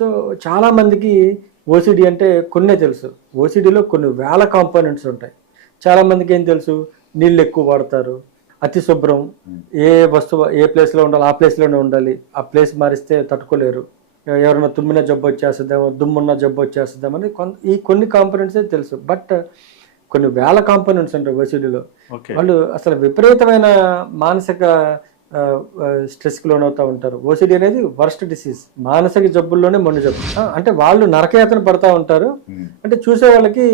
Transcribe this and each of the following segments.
So చాలామందికి OCD అంటే కొన్నే తెలుసు. ఓసిడిలో కొన్ని వేల కాంపోనెంట్స్ ఉంటాయి. చాలామందికి ఏం తెలుసు? నీళ్ళు ఎక్కువ వాడతారు. అతి శుభ్రం. ఏ వస్తువు ఏ ప్లేస్లో ఉండాలి ఆ ప్లేస్లోనే ఉండాలి. ఆ ప్లేస్ మారిస్తే తట్టుకోలేరు. ఎవరైనా తుమ్మిన జబ్బు వచ్చేస్తుందేమో దుమ్మున్న జబ్బు వచ్చేస్తుందేమో అని కొంత ఈ కొన్ని కాంపోనెంట్సే తెలుసు. బట్ కొన్ని వేల కాంపోనెంట్స్ ఉంటాయి ఓసిడిలో ఓకే. వాళ్ళు అసలు విపరీతమైన మానసిక స్ట్రెస్కి లోనవుతూ ఉంటారు. ఓసిడి అనేది వర్స్ట్ డిసీజ్ మానసిక జబ్బుల్లోనే మొండి జబ్బు. అంటే వాళ్ళు నరకయాతన పడతా ఉంటారు. అంటే చూసే వాళ్ళకి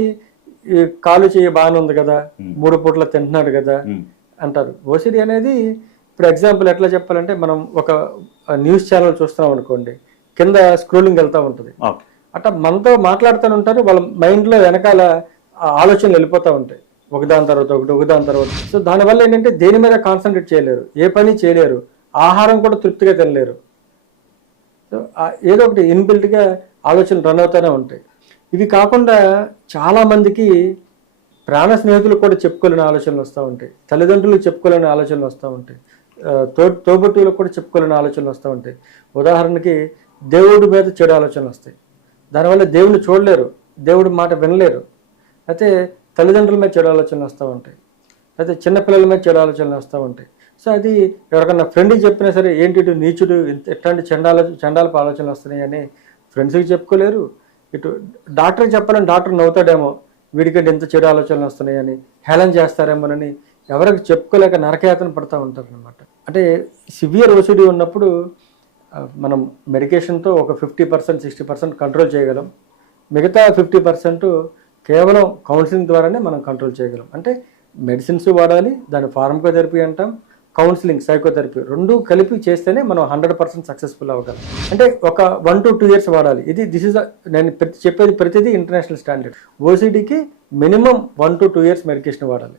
ఈ కాలు చేయి బాగానే ఉంది కదా. మూడు పూట్ల తింటున్నాడు కదా. అంటారు. ఓసిడి అనేది ఇప్పుడు ఎగ్జాంపుల్ ఎట్లా చెప్పాలంటే మనం ఒక న్యూస్ ఛానల్ చూస్తున్నాం అనుకోండి. కింద స్క్రోలింగ్ వెళ్తూ ఉంటుంది. అట్లా మనతో మాట్లాడుతూ ఉంటారు. వాళ్ళ మైండ్లో వెనకాల ఆలోచనలు వెళ్ళిపోతూ ఉంటాయి. ఒకదాని తర్వాత ఒకటి ఒకదాని తర్వాత. సో దానివల్ల ఏంటంటే దేని మీద కాన్సన్ట్రేట్ చేయలేరు. ఏ పని చేయలేరు. ఆహారం కూడా తృప్తిగా తినలేరు. సో ఏదో ఒకటి ఇన్బిల్ట్గా ఆలోచనలు రన్ అవుతూనే ఉంటాయి. ఇవి కాకుండా చాలామందికి ప్రాణ స్నేహితులు కూడా చెప్పుకోలేని ఆలోచనలు వస్తూ ఉంటాయి. తల్లిదండ్రులు చెప్పుకోలేని ఆలోచనలు వస్తూ ఉంటాయి. తో తోబుట్టువులకు కూడా చెప్పుకోలేని ఆలోచనలు వస్తూ ఉంటాయి. ఉదాహరణకి దేవుడి మీద చెడు ఆలోచనలు వస్తాయి. దానివల్ల దేవుడిని చూడలేరు. దేవుడి మాట వినలేరు. అయితే తల్లిదండ్రుల మీద చెడు ఆలోచనలు వస్తూ ఉంటాయి. అయితే చిన్నపిల్లల మీద చెడు ఆలోచనలు వస్తూ ఉంటాయి. సో అది ఎవరికన్నా ఫ్రెండ్కి చెప్పినా సరే ఏంటి ఇటు నీచుడు ఇంత- ఎట్లాంటి చండాల చండాలపు ఆలోచనలు వస్తున్నాయి అని ఫ్రెండ్స్కి చెప్పుకోలేరు. ఇటు డాక్టర్కి చెప్పాలని డాక్టర్ నవ్వుతాడేమో వీడికంటే ఎంత చెడు ఆలోచనలు వస్తున్నాయని హేళన చేస్తారేమోనని ఎవరికి చెప్పుకోలేక నరకయాతన పడుతూ ఉంటారు అనమాట అంటే సివియర్ ఓసిడి ఉన్నప్పుడు మనం మెడికేషన్తో ఒక fifty percent sixty percent control చేయగలం. మిగతా ఫిఫ్టీ పర్సెంట్ కేవలం కౌన్సిలింగ్ ద్వారానే మనం కంట్రోల్ చేయగలం. అంటే మెడిసిన్స్ వాడాలి దాని ఫార్మకోథెరపీ అంటాం కౌన్సిలింగ్ సైకోథెరపీ రెండు కలిపి చేస్తేనే మనం హండ్రెడ్ పర్సెంట్ సక్సెస్ఫుల్ అవ్వగలం అంటే ఒక వన్ టు టూ ఇయర్స్ వాడాలి. ఇది దిస్ ఇస్ నేను ప్రతి చెప్పేది ప్రతిదీ international standard ఓసీడీకి minimum one to two years medication వాడాలి.